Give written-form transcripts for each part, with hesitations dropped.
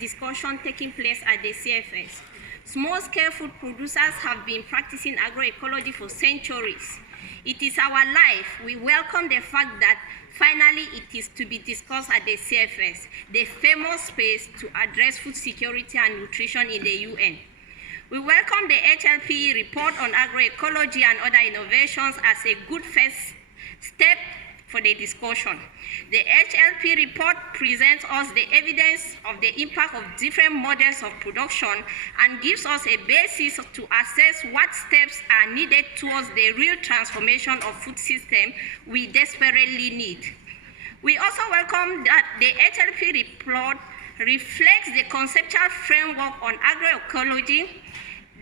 discussion taking place at the CFS. Small-scale food producers have been practicing agroecology for centuries. It is our life. We welcome the fact that finally it is to be discussed at the CFS, the famous space to address food security and nutrition in the UN. We welcome the HLP report on agroecology and other innovations as a good first step for the discussion. The HLP report presents us the evidence of the impact of different models of production and gives us a basis to assess what steps are needed towards the real transformation of food system we desperately need. We also welcome that the HLP report reflects the conceptual framework on agroecology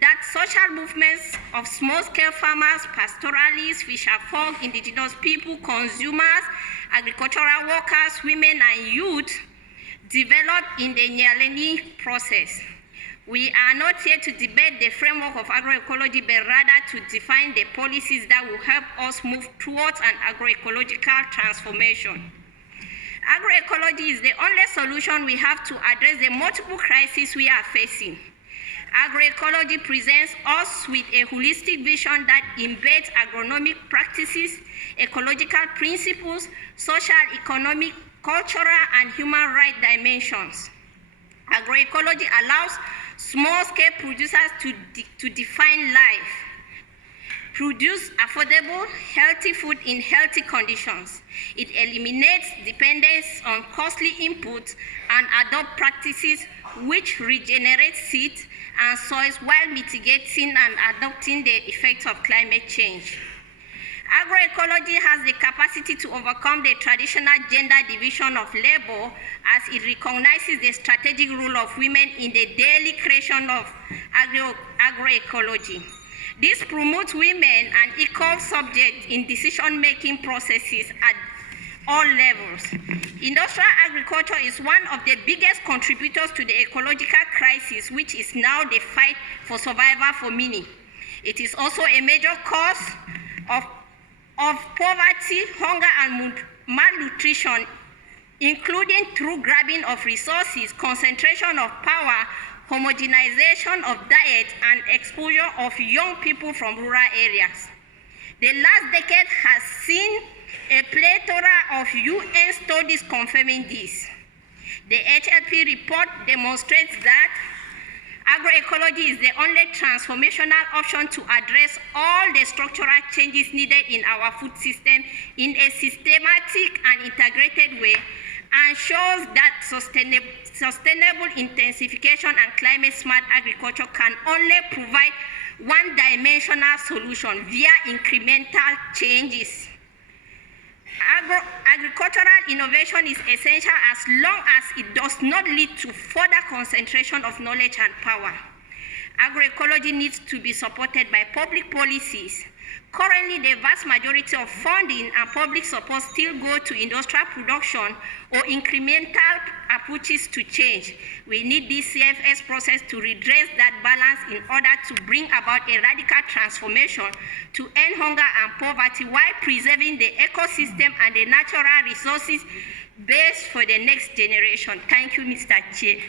that social movements of small-scale farmers, pastoralists, fisher-folk, indigenous people, consumers, agricultural workers, women, and youth developed in the Nyaleni process. We are not here to debate the framework of agroecology, but rather to define the policies that will help us move towards an agroecological transformation. Agroecology is the only solution we have to address the multiple crises we are facing. Agroecology presents us with a holistic vision that embeds agronomic practices, ecological principles, social, economic, cultural, and human rights dimensions. Agroecology allows small-scale producers to define life, produce affordable, healthy food in healthy conditions. It eliminates dependence on costly inputs and adopt practices which regenerate seeds and soils while mitigating and adapting the effects of climate change. Agroecology has the capacity to overcome the traditional gender division of labor as it recognizes the strategic role of women in the daily creation of agroecology. This promotes women and equal subjects in decision-making processes at all levels. Industrial agriculture is one of the biggest contributors to the ecological crisis, which is now the fight for survival for many. It is also a major cause of poverty, hunger, and malnutrition, including through grabbing of resources, concentration of power, homogenization of diet, and exposure of young people from rural areas. The last decade has seen a plethora of UN studies confirming this. The HLP report demonstrates that agroecology is the only transformational option to address all the structural changes needed in our food system in a systematic and integrated way, and shows that sustainable intensification and climate-smart agriculture can only provide one-dimensional solution via incremental changes. Agricultural innovation is essential as long as it does not lead to further concentration of knowledge and power. Agroecology needs to be supported by public policies. Currently, the vast majority of funding and public support still go to industrial production or incremental approaches to change. We need this CFS process to redress that balance in order to bring about a radical transformation to end hunger and poverty while preserving the ecosystem and the natural resources base for the next generation. Thank you, Mr. Chair.